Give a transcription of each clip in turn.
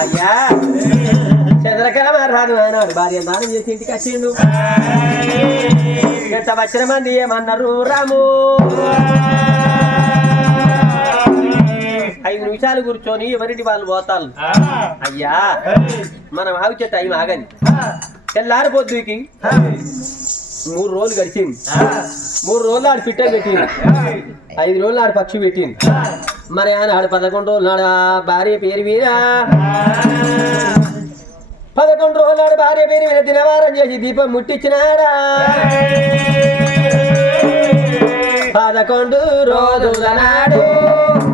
అయ్యా చంద్రకళ రాదు అన్నాడు భార్య దానం చేసి ఇంటికి వచ్చిండు ఎంత వచ్చిన మంది ఏమన్నారు రాము ఐదు నిమిషాలు కూర్చొని ఎవరింటి వాళ్ళు పోతారు అయ్యా మనం ఆవిచ్చే టైం ఆగని తెల్లారిపోద్దుకి మూడు రోజులు గడిచింది. మూడు రోజులు ఆడు పిట్ట పెట్టింది. ఐదు రోజులు ఆడు పక్షి పెట్టింది. మరి ఆయన ఆడు పదకొండు రోజులు భార్య పేరు వీరా పదకొండు రోజులు భార్య పేరు మీద దినవారం చేసి దీపం ముట్టించినాడా పదకొండు రోజుల నాడు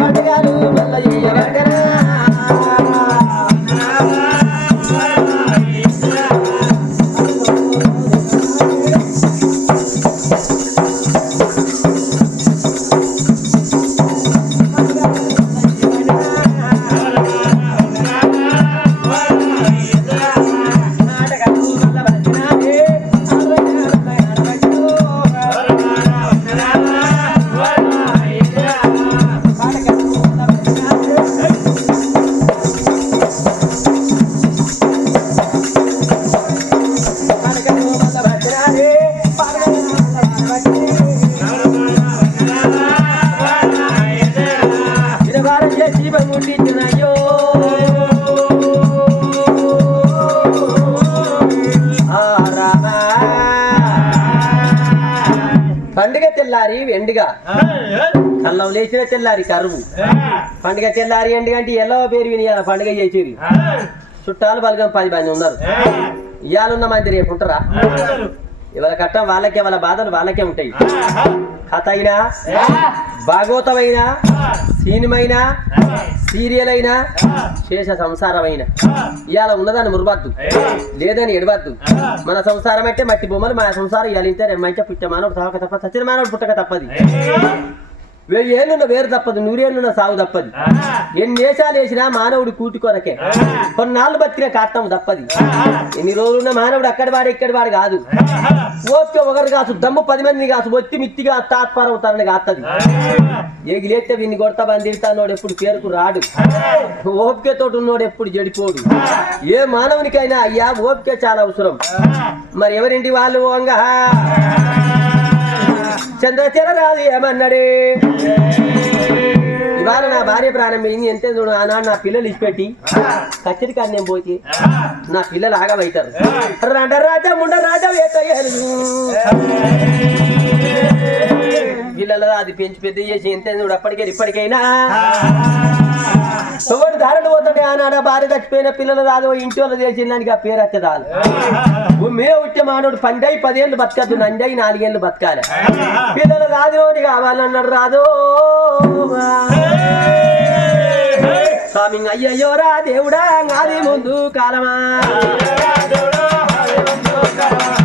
పండుగలు మళ్ళీ తెల్లారి కరువు. పండుగ తెల్లారి ఎండుగా అంటే ఎలా పేరు వినియాల పండుగ చేసేది? చుట్టాలు బలగం పది మంది ఉన్నారు. ఇవాళున్న మంది రేపు ఉంటారా? ఇవాళ కట్టం వాళ్ళకే వాళ్ళ బాధలు వాళ్ళకే ఉంటాయి. కథ అయినా భాగవతమైనా సినిమైనా సీరియల్ అయినా శేష సంసారమైన. ఇవాళ ఉన్నదాన్ని మురబద్దు లేదని ఎడవద్దు మన సంసారం అంటే మట్టి బొమ్మలు మన సంసారం ఇవాళ ఇంతే మంచి పుట్ట మానవుడు తప్ప సత్యమానవుడు మానవుడు పుట్టక తప్పది. వెయ్యి ఏళ్ళున్న వేరు తప్పదు నూరేళ్ళున్న సాగు తప్పది. ఎన్ని దేశాలు వేసినా మానవుడు కూటి కొరకే. కొన్నాళ్ళు బతికిన కాటం తప్పది. ఎన్ని రోజులున్న మానవుడు అక్కడి వాడు ఇక్కడి వాడు కాదు ఓపిక ఒకరు కాసు దమ్ము పది మంది కాసు ఒత్తి మిత్తిగా తాత్పరం అవుతారని కాస్తది ఎగిలేస్తే విన్ని కొడతా బందిస్తానోడు ఎప్పుడు పేరుకు రాడు. ఓపికతోటి ఉన్నోడు ఎప్పుడు జడిపోడు. ఏ మానవునికైనా అయ్యా ఓపిక చాలా అవసరం. మరి ఎవరింటి వాళ్ళు వంగ చంద్రచర రాదు ఏమన్నాడే ఇవాళ నా భార్య ప్రాణం పోయింది ఎంత చూడు ఆనాడు నా పిల్లలు ఇచ్చిపెట్టి కచ్చరి కానీ నేను పోతే నా పిల్లలు ఆగబైతారు. రండ రాజా ముండ రాజా వేతయ్యారు పిల్లల అది పెంచి పెద్ద చేసి ఎంత చూడు అప్పటికే ఇప్పటికైనా ఎవరు దారులు పోతుంటే ఆనాడ భార్య చచ్చిపోయిన పిల్లలు రాదు ఇంటి వాళ్ళు చేసిన దానికి ఆ పేరు వచ్చే రాదు మే వచ్చే మానవుడు పండై పదేళ్ళు బతకద్దు నండై నాలుగేళ్ళు బతకాలి. పిల్లలు రాదు అని కావాలన్నాడు రాదు. స్వామి అయ్యయ్యో రా దేవుడా నాది ముందు కాలమా.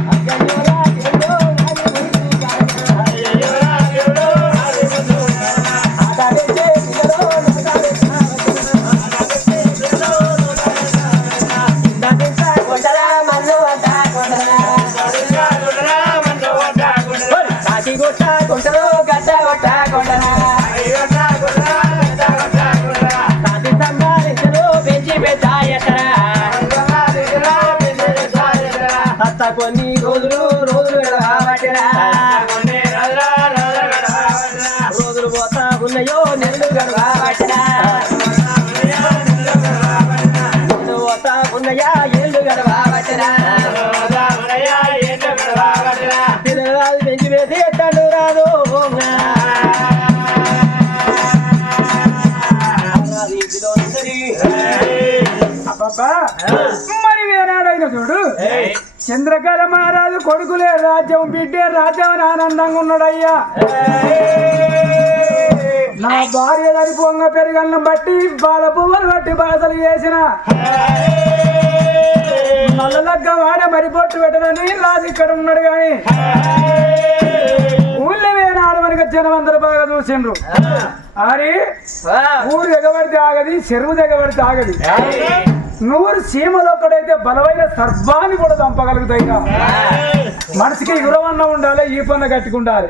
కొన్ని అబ్బబ్బా మరి వేనాడైన చూడు. చంద్రకళ మహారాజు కొడుకులే రాజ్యం బిడ్డే రాజ్యం అని ఆనందంగా ఉన్నాడయ్యా. నా భార్య దాని పొంగ పెరుగన్నం బట్టి బాల పువ్వులు బట్టి బాధలు చేసిన. నల్లలగ్గ వాడ మరి పొట్టు పెట్టనని రాజు ఇక్కడ ఉన్నాడు గాని. ఊళ్ళో వేనాడు మనకి జనం అందరూ బాగా చూసిండ్రు. అరే ఊరు ఎగబడితే ఆగది చెరువు ఎగబడితే ఆగది. నూరు సీమలో ఒక్కడైతే బలమైన సర్వాన్ని కూడా చంపగలుగుతాయిగా మనిషికి గురవన్న ఉండాలి ఈ పన్న కట్టుకుండాలి.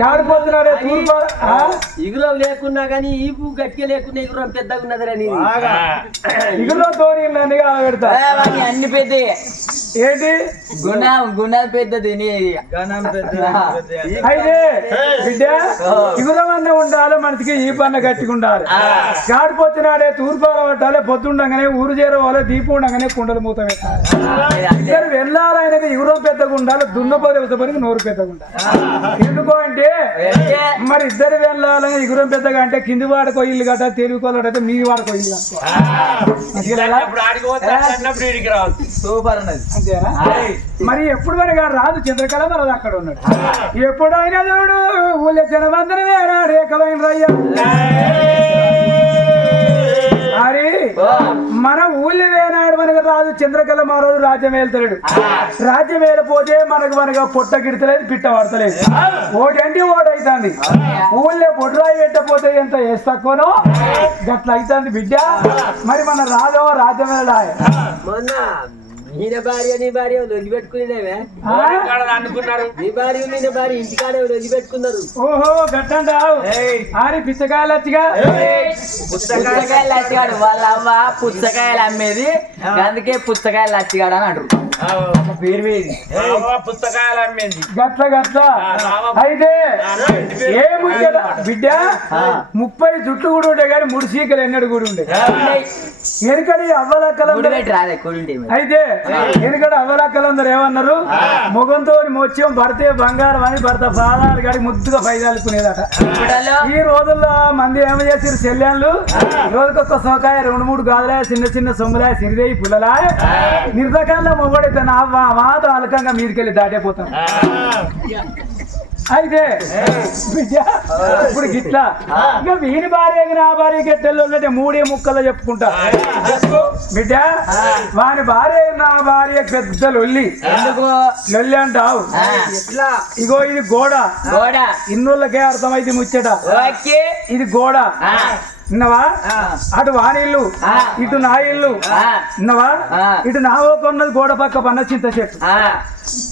గాడిపోతున్నాడే తూర్పు ఆ? ఇగురం లేకున్నా కానీ ఈపు గట్టిగా లేకున్నా ఇగురం పెద్దగా ఉన్నది రా నీది. ఇగులో తోని నన్ను పెడతా అన్ని పెద్ద. ఏంటి? గుణ గుణాలు పెద్దది అయితే బిడ్డ ఇగురమన్న ఉండాలి మనకి ఈ పన్న గట్టిగా ఉండాలి గాడిపోతున్నాడే తూర్పు పట్టాలి పొద్దుండగానే ఊరు చేరవాలి దీపం ఉండగానే కుండలు మూత పెట్టాలి ఇద్దరు వెళ్ళాలనేది ఇగురం పెద్దగా ఉండాలి దున్నపోతే పనికి నోరు పెద్దగా ఉండాలి ఎందుకు అంటే మరి ఇద్దరు వెళ్ళాలని ఇగురం పెద్దగా అంటే కింది వాడుకో ఇల్లు కట్ట తెలుగు అయితే మీ వాడుకో ఇల్లు సూపర్ అంతేనా? మరి ఎప్పుడు మరి గారు రాదు? చంద్రకళ మరి అక్కడ ఉన్నాడు. ఎప్పుడైనా చూడు ఊళ్ళో వేరాడు ఏకమైన రయ్య. మరి మన ఊళ్ళో వేనాడు మనకు రాదు చంద్రకళ మహారాజు రాజ్యం వెళ్తాడు రాజ్యం వెళ్ళపోతే మనకు మనకు పొట్ట గిడతలేదు పిట్ట పడతలేదు. ఓటి అంటే ఓటు అవుతుంది ఊళ్ళో పొట్టురాయి పెట్టపోతే ఎంత వేసి తక్కువనో? గట్ల అవుతుంది బిడ్డ. మరి మన రాజో రాజ్యం వెళ్ళాలి ఈయన భార్య నీ భార్య లొంగి పెట్టుకునేవే నీ భార్య నీ భార్య ఇంటికాడే లొంగి పెట్టుకున్నారు ఓహో గట్టంటావు ఆరి పిచ్చకాయలు వచ్చిగా పుచ్చకాయలు లచ్చిగాడు వాళ్ళ అవ్వ పుచ్చకాయలు అమ్మేది. అందుకే పుచ్చకాయలు లచ్చిగాడు అని అంటారు. పేరు వేది పుస్తకాలు అమ్మింది. గట్ల గట్ల. అయితే ఏ ముచ్చట బిడ్డ? ముప్పై జుట్లు కూడా ఉండే కానీ మూడు సీకలు ఎన్నడు కూడా ఉండే. ఎనకడి గుడి అవ్వలక్కలందరూ కుడి అయితే ఎనకడి అవ్వలక్కలందరూ ఏమన్నారు? ముఖంతో మొత్తం భర్తే బంగారం అని భర్త పాదాలు గడి ముద్దుగా పైదాలుకునేదట. ఈ రోజుల్లో మంది ఏమ చేసారు చెల్లెళ్ళు? రోజుకొక సోకాయ రెండు మూడు గాజులాయ చిన్న చిన్న సొమ్ములాయ సిరిదేయి పుల్లలాయ. నిర్దకాల్లో మొగడైతే నా వాత అలకంగా మీదకెళ్ళి దాటైపోతాం. అయితే బిడ్డ ఇప్పుడు గిట్లా. ఇక వీని భార్య నా భార్య గట్టెల్లో ఉన్నట్టే మూడే ముక్కల్లో చెప్పుకుంటా. బిడ్డ వాని భార్య నా భార్య పెద్ద లొల్లి. ఎందుకు? లొల్లి అంటావు. ఇగో ఇది గోడ. గోడ. ఇన్నోళ్ళకే అర్థమైంది ముచ్చట. ఓకే. ఇది గోడ. ఆ, అటు వాని ఇల్లు ఆ. ఇటు నా ఇల్లు ఆ. ఇటు నా కొన్నది గోడ పక్క పన్న చింత చెట్టు.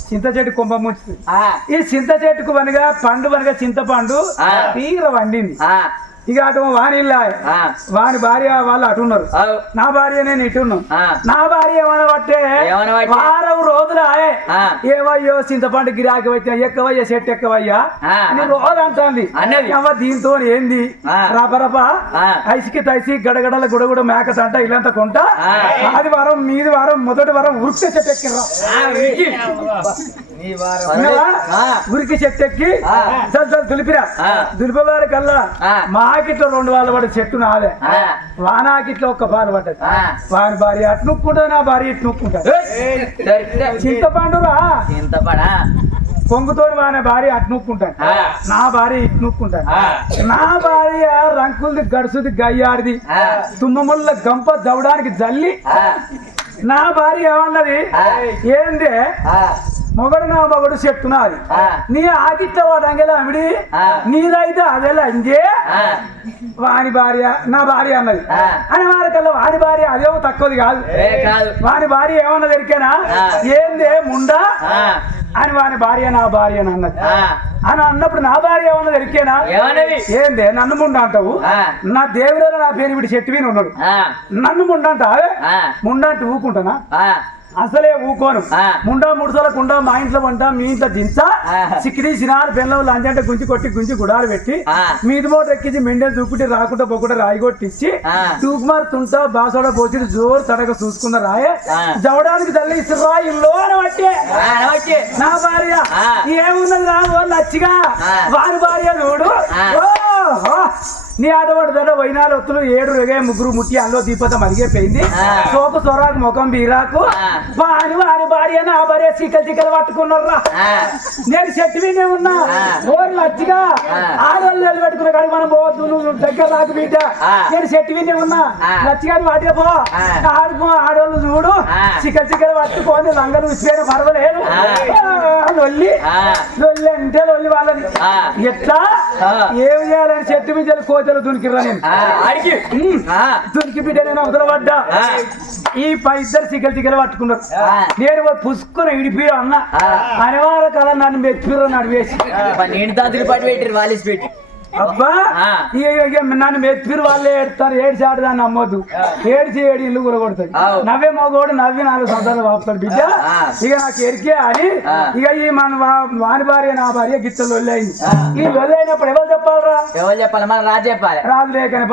చింత చెట్టు కొంప ముంచుతుంది ఈ చింత చెట్టుకు వనగా పండు వనగా చింతపండు. తీర వండింది. ఇక అటు ఆ, వాని భార్య వాళ్ళు అటు ఉన్నారు. అవు, నా భార్య నేను ఇటు ఉన్నాను. ఆ, నా భార్య ఏమైనా పట్టే? వారం రోజులు. ఏవయ్యో చింతపండు గిరాకి వచ్చా ఎక్కవయ్యా చెట్టు ఎక్కవయ్యా? రోజు అంటుంది. దీంతో ఏంది. రపరప. ఐసికి తైసి గడగడల గుడగుడ మేక తంట ఇల్లంతా కొంట. ఆది వారం మీది వారం మొదటి వారం ఉరికే చెట్టు ఎక్కిర్రా. ఉరికి. చెట్టు ఎక్కి దులిపిరా. ఆ. దులిపేవారి కల్లా ఆ. మాకిట్లో రెండు వాళ్ళు పడే చెట్టు నాదే. వానాకిట్లో ఒక్క పాలు పడ్డది. వాని భార్య అటు నొక్కుంటుంది నా భార్య ఇటు నొక్కుంటుంది. చింతపండురా. చింతపడా? కొంగుతోని వాని భార్య అటు నొక్కుంటాను. నా భార్య ఇటు నొక్కుంటాను. నా భార్య రంకులది గడుసుది గయ్యాడిది. తుమ్మముళ్ళ గంప దవడానికి జల్లి. నా భార్య ఏమన్నది. ఏందే? మొగడు నా మొగడు ఆ. నీ ఆకిట్ల వాడంగెలా అమిడి ఆ. నీదైతే అదేలా ఆ, వాని భార్య నా భార్య అన్నది. అని వారికల్లా వాని భార్య అదేమో తక్కువది కాదు. వాని భార్య ఏమన్నది ఎరికేనా ఆ. ఏందే ముండా? అని వాని భార్య నా భార్య అని అన్నది. ఆ, అని అన్నప్పుడు నా భార్య ఏమన్నది ఎరికేనా ఏమన్నది? ఏందే నన్ను ముండ అంటావు. నా దేవుడు నా పేరు విడి చెట్టు విని ఉన్నాడు. నన్ను ముండ అంటా ఆ, ముండ అంటే ఊకుంటానా? అసలే ఊకోను. ముండా ముడుసల కుండ మా ఇంట్లో వంట మీ ఇంట్లో దించా ఆ. సిక్కిడి సినాలు బెల్లం లంచంటే గుంజి కొట్టి గుంజి గుడాలు పెట్టి. మీది మోటార్ ఎక్కించి మెండలు చూపుటి రాకుండా పోకుండా రాయి కొట్టించి. తూకుమార్ తుంటా బాసోడ పోచి జోరు తడక చూసుకున్న రాయే. జవడానికి తల్లి ఇసురా ఇల్లు అని వచ్చే ఆ, అనవచ్చి. నా భార్య. ఏమున్నది రా నచ్చిగా. వారి భార్య చూడు. ఓహో. నీ ఆడవాడు ధర వైనాలు ఒత్తులు ఏడు రెగే ముగ్గురు ముట్టి అల్లో దీపత మరిగిపోయింది ఆ. సోపు సొరాకు ముఖం బీరాకు. వాని వారి భార్య నా భార్య చీకలు చీకలు పట్టుకున్నారా నేను చెట్టు వినే ఉన్నా. ఓరు నచ్చిగా ఆ. ఆడవాళ్ళు నిలబెట్టుకున్న కాడికి మనం పోవద్దు నువ్వు దగ్గర రాకు బిడ్డ ఆ. నేను చెట్టు వినే ఉన్నా ఆ. నచ్చిగాని వాటే పో. ఆడుకో ఆడవాళ్ళు చూడు. చిక్కలు చిక్కలు పట్టుకొని లంగలు విసిపోయిన పర్వాలేదు లొల్లి లొల్లి అంటే లొల్లి వాళ్ళది ఆ. ఎట్లా. ఏం చేయాలని చెట్టు మీద కోతలు దునికిరా నేను. ఆ, దునికి బిడ్డ నేను అవతల పడ్డా. ఈ పై ఇద్దరు చిక్కలు చిక్కలు పట్టుకున్నారు. నేను పుసుకుని ఇడిపి అన్న. అనేవాళ్ళ కల నన్ను మెచ్చిర్రు నడివేసి నీటితో మంత్రి పట్టు పెట్టిరు వాలిసి పెట్టి అబ్బా నన్ను మెత్తిరు వాళ్ళే ఏడుతారు ఏడిచి ఆడదాన్ని అమ్మొద్దు ఏడిచి ఏడి ఇల్లు కూడా కొడతాయి ఆవ్. నవ్వే మగోడు నవ్వి నాలుగు సంవత్సరాలు బాపుతాడు బిడ్డ. ఇక నాకు ఎరికే అని. ఇక ఈ మన వాని భార్య నా భార్య గిత్తలు వెళ్ళయింది ఆ. ఈ వెళ్ళైనప్పుడు ఎవరు చెప్పాలరా ఎవరు చెప్పాలి మన రాజు చెప్పాలి రాజు లేకని.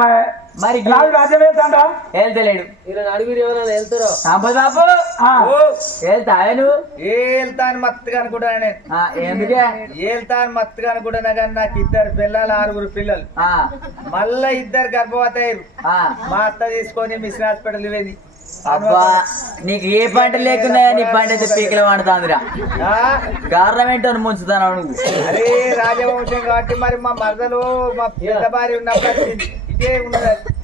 మరి రాజు రాజ్యం వెళ్తాడా వెళ్తలేడు ఇలా నలుగురు ఎవరైనా వెళ్తారో నువ్వు? ఏళ్తాను మత్తుగా అనుకుంటా నేను. ఆ, ఎందుకే? ఏళ్తాను మత్తుగా అనుకుంటున్నా కానీ నాకు ఇద్దరు పిల్లలు ఆరుగురు పిల్లలు. ఆ, మళ్ళా ఇద్దరు గర్భవతి అయ్యారు ఆ. మా అత్త తీసుకొని మిషన్ హాస్పిటల్ వెళ్ళి అబ్బా నీకు ఏ పంట లేకున్నా నీ పంట అయితే పీకలు పండుతుందిరా. ఆ? గవర్నమెంట్ ముంచుతాను నువ్వు అరే రాజవంశం కాబట్టి మరి మా మరదలు మా పెద్ద భార్య ఉన్నప్పుడు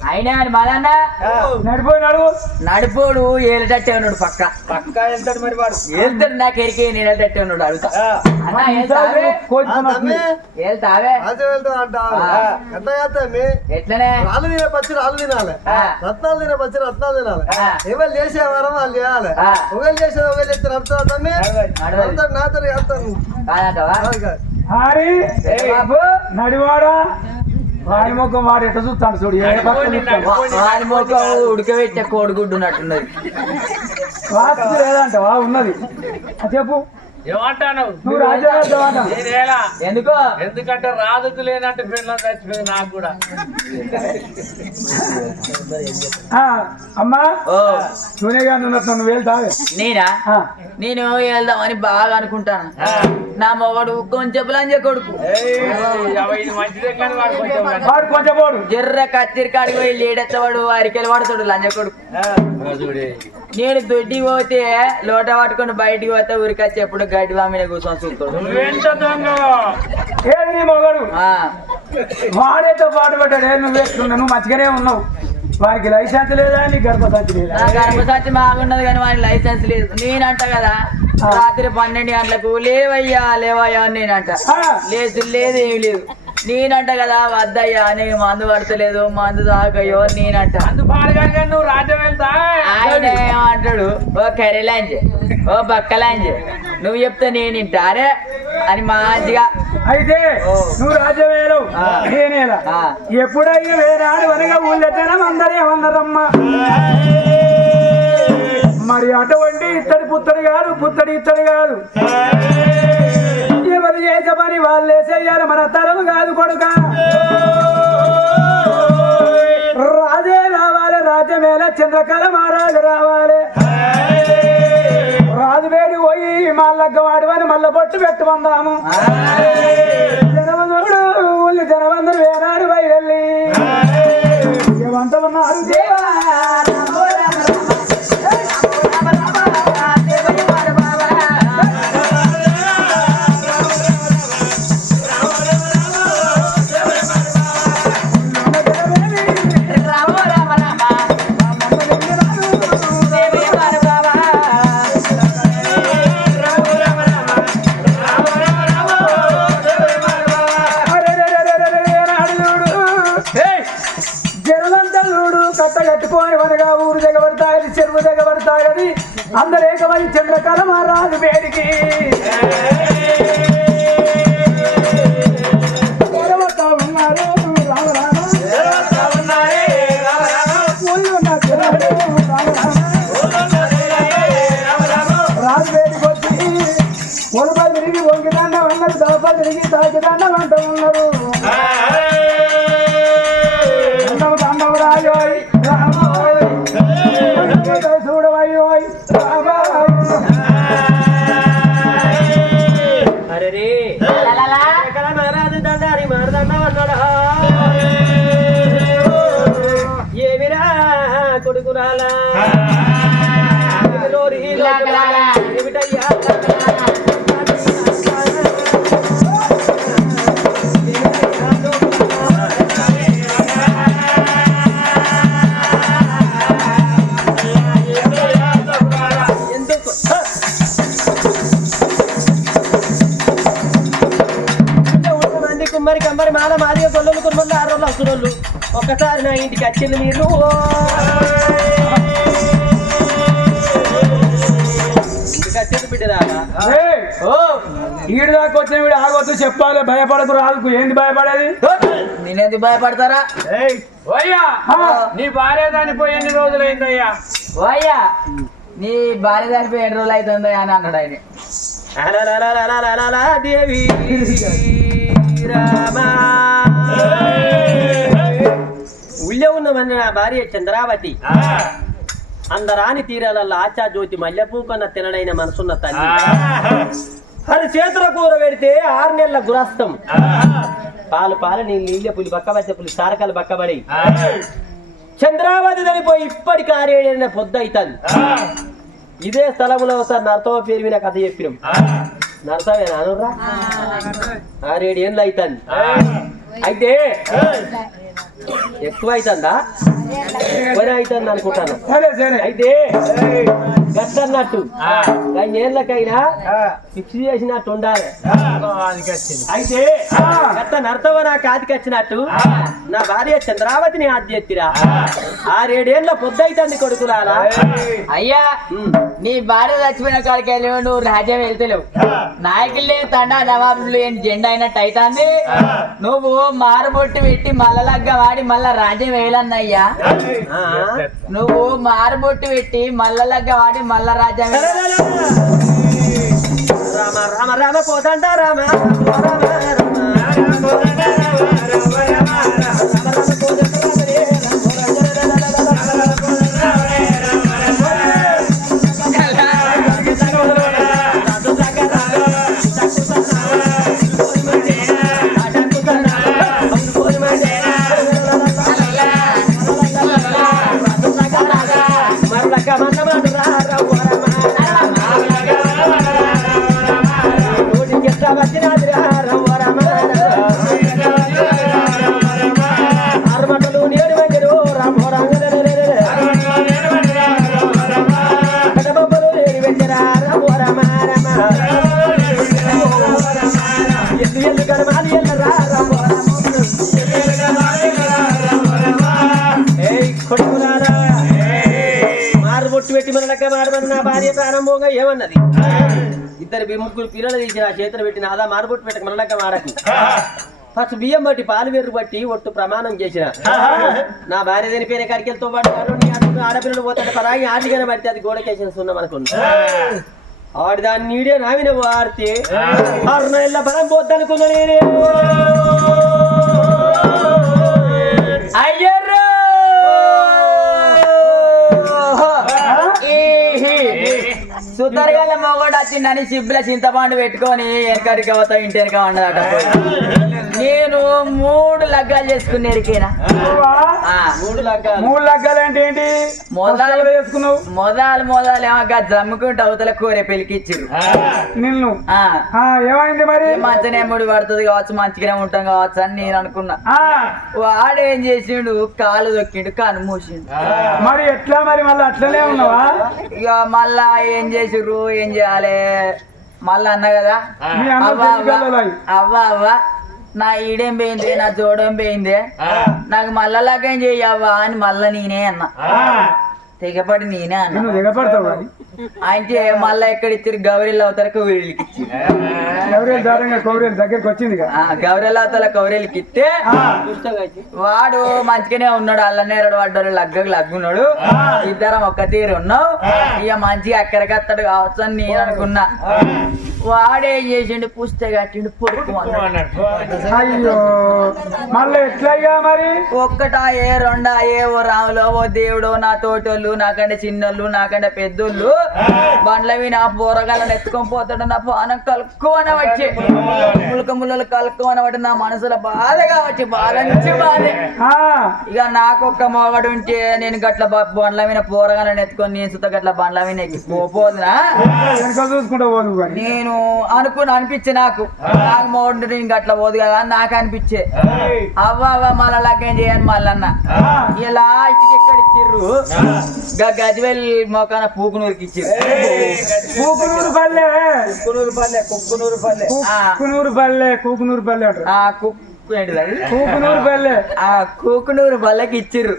అయినా అని మదన్న ఆ, నడిపోయినాడు నడిపోడు ఏళ్ళటట్టే ఉన్నాడు పక్క. పక్కా వెళ్తాడు మరి వాడు. వెళ్తాడు నాకు ఎరికే నేను వెళ్ళటట్టే ఉన్నాడు అడుగుతా. వెళ్తావే ఎట్లనే? రాళ్ళు తినే పచ్చి రాళ్ళు తినాలి. రత్నాలు తినే పచ్చి రత్నాలు తినాలి. ఎవరు చేసే వారం వాళ్ళు చేయాలి. ఒకళ్ళు చేసేది ఒకళ్ళు చేస్తే. నడుతాడు నాతో నడివాడా? వాడి ముఖం వాడు ఎట్ట చూస్తాడు చూడు? ఏ. వా- వాని మొక్క ఉడకబెట్టే కోడిగుడ్డు ఉన్నట్టున్నది. వాస్తు లేదంటవా ఉన్నది. ఆ చెప్పు. నువ్వు ఎందుకో? ఎందుకంటే రాజుకు లేనట్టు పిల్లలు చచ్చిపోయింది నాకు కూడా. ఆ, అమ్మా. ఓ నూనె నువ్వు వెళ్తావే. నేనా? వెళ్దామని బాగా అనుకుంటాను. నా మొగడు కొంచెం లంజ కొడుకు. వాడు కొంచెం పోడు. జర్ర కత్తిరి కాడికి పోయి లేడెత్తవాడు అరికెలు పడతాడు లంజ కొడుకు. నేను దొడ్డి పోతే లోట పట్టుకొని బయటికి పోతే ఉరికొచ్చి ఎప్పుడు గడ్డి మీద కూర్చొని చూస్తాడు. ఏది మొగడు? వాడేతో పాటు పడ్డాడే నువ్వు నువ్వు మంచిగానే ఉన్నావు. వారికి లైసెన్స్ లేదా నీ గర్భసంచి లేదా? గర్భసాచి బాగున్నది కానీ వాని లైసెన్స్ లేదు. నేనంట కదా రాత్రి పన్నెండు గంటలకు లేవయ్యా లేవయ్యా అని నేనంట. లేదు లేదు ఏమి లేదు. నేనంట కదా వద్దయ్యా నేను మందు పడతలేదు మందు తాగయ్యో నేనంట. నువ్వు రాజ్యం వెళ్తా? ఆయన ఏమంటాడు? ఓ కర్రీ లాంజ్ ఓ బక్క లాంజ్ నువ్వు చెప్తే నేను వింటానే అని మంచిగా. అయితే నువ్వు రాజ్యం వేయలేవు నేనేలా. ఎప్పుడయ్యా వేరాడు అనగా ఊళ్ళెత్తనం అందరే ఉన్నారమ్మా మరి అటువంటి ఇత్తడి పుత్తడి కాదు పుత్తడి ఇత్తడి కాదు. ఎవరు చేసే పని వాళ్ళే వేసేయాలి మన తరం కాదు కొడుక. రాజే రావాలి రాజ్యమేళ చంద్రకళ మహారాజు రావాలి. రాజు వేడి పోయి మళ్ళగ్గ వాడివని మళ్ళీ బొట్టు పెట్టుకుందాము జనవంతుడు ఊళ్ళు జనవంతుడు వేనాడు బయలు ఉన్నారు? దేవా కుమ్మరి కమ్మరి మాల మాదిగ గొల్లలు కుర్మలు ఆరు రోజులు ఒక్కసారి నా ఇంటికి వచ్చింది మీరు ఈడు దాకా వచ్చిన వీడు ఆగొద్దు చెప్పాలి భయపడదు రాదు ఏంది భయపడేది? నేనేది భయపడతారా? నీ భార్య దానిపోయి ఎన్ని రోజులైందయ్యా? అయ్యా నీ భార్య దానిపోయి ఎన్ని రోజులు అవుతుందో అని అన్నాడు ఆయన. దేవి రామా. ఊళ్ళో ఉన్న నా భార్య చంద్రావతి. అందరాని తీరాలలో ఆచా జ్యోతి మల్లెపూ కన్న తినడైన మనసున్న తల్లి. అది చేతుల కూర పెడితే ఆరు నెలల గురస్తం. పాలు పాలు నీళ్ళు నీళ్ళ పులి బక్కబచ్చ పులి సారకాలు బక్కబడి. చంద్రావతి చనిపోయి ఇప్పటికి ఆరేడైన పొద్దు అవుతుంది ఇదే స్థలంలో ఒకసారి నరసవ పేరు మీద కథ చెప్పినాం. నరసవే నానురా ఆరేడు ఏళ్ళు అవుతుంది అయితే ఎక్కువ అవుతుందా ఎక్కువనే అవుతుంది అనుకుంటాను. సరే సరే. అయితే గట్లన్నట్టు. ఏళ్ళకైనా ఫిక్స్ చేసినట్టు ఉండాలి. అయితే గత నర్తవ నా కాతికి వచ్చినట్టు నా భార్య చంద్రావతిని ఆద్యెత్తిరా ఆరేడేళ్ళ పొద్దైతుంది కొడుకులారా? అయ్యా. నీ భార్య చచ్చిపోయిన కాడికి వెళ్ళి నువ్వు రాజ్యం వెళ్తలేవు. నాయకులు లేని తండా నవాబులు లేని జెండా అయినట్టు అవుతుంది నువ్వు మారుబొట్టు పెట్టి మల్లలగ్గ వాడి మళ్ళా రాజ్యం వేయాలన్నయ్యా. నువ్వు మారుబొట్టు పెట్టి మల్లలగ్గ వాడి రాజ్యం వేయాలి. రామ రామ రామ రామ. రామ రామ. పెట్టి మాడమని నా భార్య ప్రారంభంగా ఏమన్నది? ఇద్దరు ముగ్గురు పిల్లలు తీసి నా చేతులు పెట్టి నాదా మారుబొట్టు పెట్టక మన లెక్క మాడకు ఫస్ట్ బియ్యం బట్టి పాలు వేరు బట్టి ఒట్టు ప్రమాణం చేసిన. నా భార్య దేని పేరు కరికెలతో పాటు ఆడపిల్లలు పోతాడు పరాయి ఆడిగానే బట్టి అది గోడకేసిన సున్నాం అనుకున్నా ఆడి దాన్ని నీడే నావిన వాడితే ఆరు నెలల బలం పోద్దనుకున్నా నేనే. అయ్యర్ సుతరగల మొగడు వచ్చిందని సిబ్బుల చింతపండు పెట్టుకొని వెనకడికి అవుతా ఇంటి వెనక ఉండదట నేను మూడు లగ్గాలు చేసుకుని ఎరికేనా? నువ్వా? ఆ, మూడు లగ్గాలు. అంటే ఏంటి? మొదలు ఎవరు చేసుకున్నావు? మొదలు మొదలు ఏమో గా జమ్ముకుంటూ అవతల కూర పెలికిచ్చిర్రు. నిన్ను? ఆ, ఆ ఏమైంది మరి? ఏ మంచిగానే ముడి పడుతుంది కావచ్చు మంచిగానే ఉంటాం కావచ్చు అని నేను అనుకున్నా. ఆ. వాడేం చేసిండు? కాలు దొక్కిండు కను మూసిండు. మరి ఎట్లా మరి? మళ్ళీ అట్లనే ఉన్నావా? ఇక మళ్ళా ఏం చేసిర్రు? ఏం చేయాలి? మళ్ళా అన్న కదా? మీ అన్న అవ్వ. అవ్వ అవ్వ. నా ఈడేం పోయింది? నా జోడేం పోయింది? నాకు మళ్ళా లగ్గం చెయ్యవ్వా? అని మళ్ళా నేనే అన్న. తెగపడి నేనే అన్న. దిగపడతావు అంటే మళ్ళా ఎక్కడ ఇచ్చారు? గౌరీలు అవుతారు కౌరీలకి ఇచ్చి ఎవరేళ్ళు దారంగా కౌరేలు దగ్గరికి వచ్చింది గౌరీలు అవుతారు కౌరీలకి ఇస్తే వాడు మంచిగానే ఉన్నాడు అల్లనేరడు పడ్డాడు లగ్గకు లగ్గున్నాడు. ఇద్దరం ఒక్క తీరు ఉన్నావు ఇక మంచిగా అక్కడికత్తడు కావచ్చు అని నేను అనుకున్నా. వాడేం చేసిండు? పుస్తే కట్టిండు పొడుకు మళ్ళీ ఎట్లాగా మరి? ఒక్కటా ఏ రెండా ఏ ఓ రాములో ఓ దేవుడు నా తోటోళ్ళు నాకంటే చిన్నోళ్ళు నాకంటే పెద్దోళ్ళు. బండ్ల మీద నా పోరగాళ్ళని ఎత్తుకొని పోతాడు నా పానం కలుక్కోన వచ్చి ములక ముళ్ళలు కలుక్కోన బట్టి నా మనసులో బాధగా వచ్చి బాధ నుంచి బాధే. ఇక నాకొక్క మొగడు ఉంటే నేను గట్ల బండ్ల మీద పోరగాళ్ళని ఎత్తుకొని నేను సుత గట్ల బండ్ల మీద పోపోదునా నేను అనుకుని అనిపించే నాకు. నాకు మొగడు నేను గట్ల పోదు కదా అని నాకు అనిపించే. అవ్వ అవ్వ మళ్ళా లగ్గం చేయని మళ్ళన్న ఇక లాస్ట్కి ఎక్కడ ఇచ్చిర్రు? గజ్వెల్ మొకాన పూకునూరుకి కూకునూరు పల్లె కుక్కనూరు పల్లె కుక్కనూరు పల్లె. ఆ, కుకునూరు పల్లె కూకునూరు పల్లె అంటారు. ఆ కు- ఏంటిది అది? కూకునూరు పల్లె. ఆ కూకునూరు బల్లకి ఇచ్చిర్రు.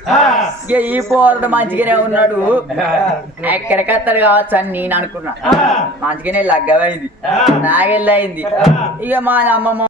ఇక ఈ పోరడు మంచిగానే ఉన్నాడు. ఎక్కడికత్తడు కావచ్చు అని నేను అనుకున్నా. మంచిగానే లగ్గమైంది. నాగెళ్ళయింది. ఇక మా అమ్మమ్మ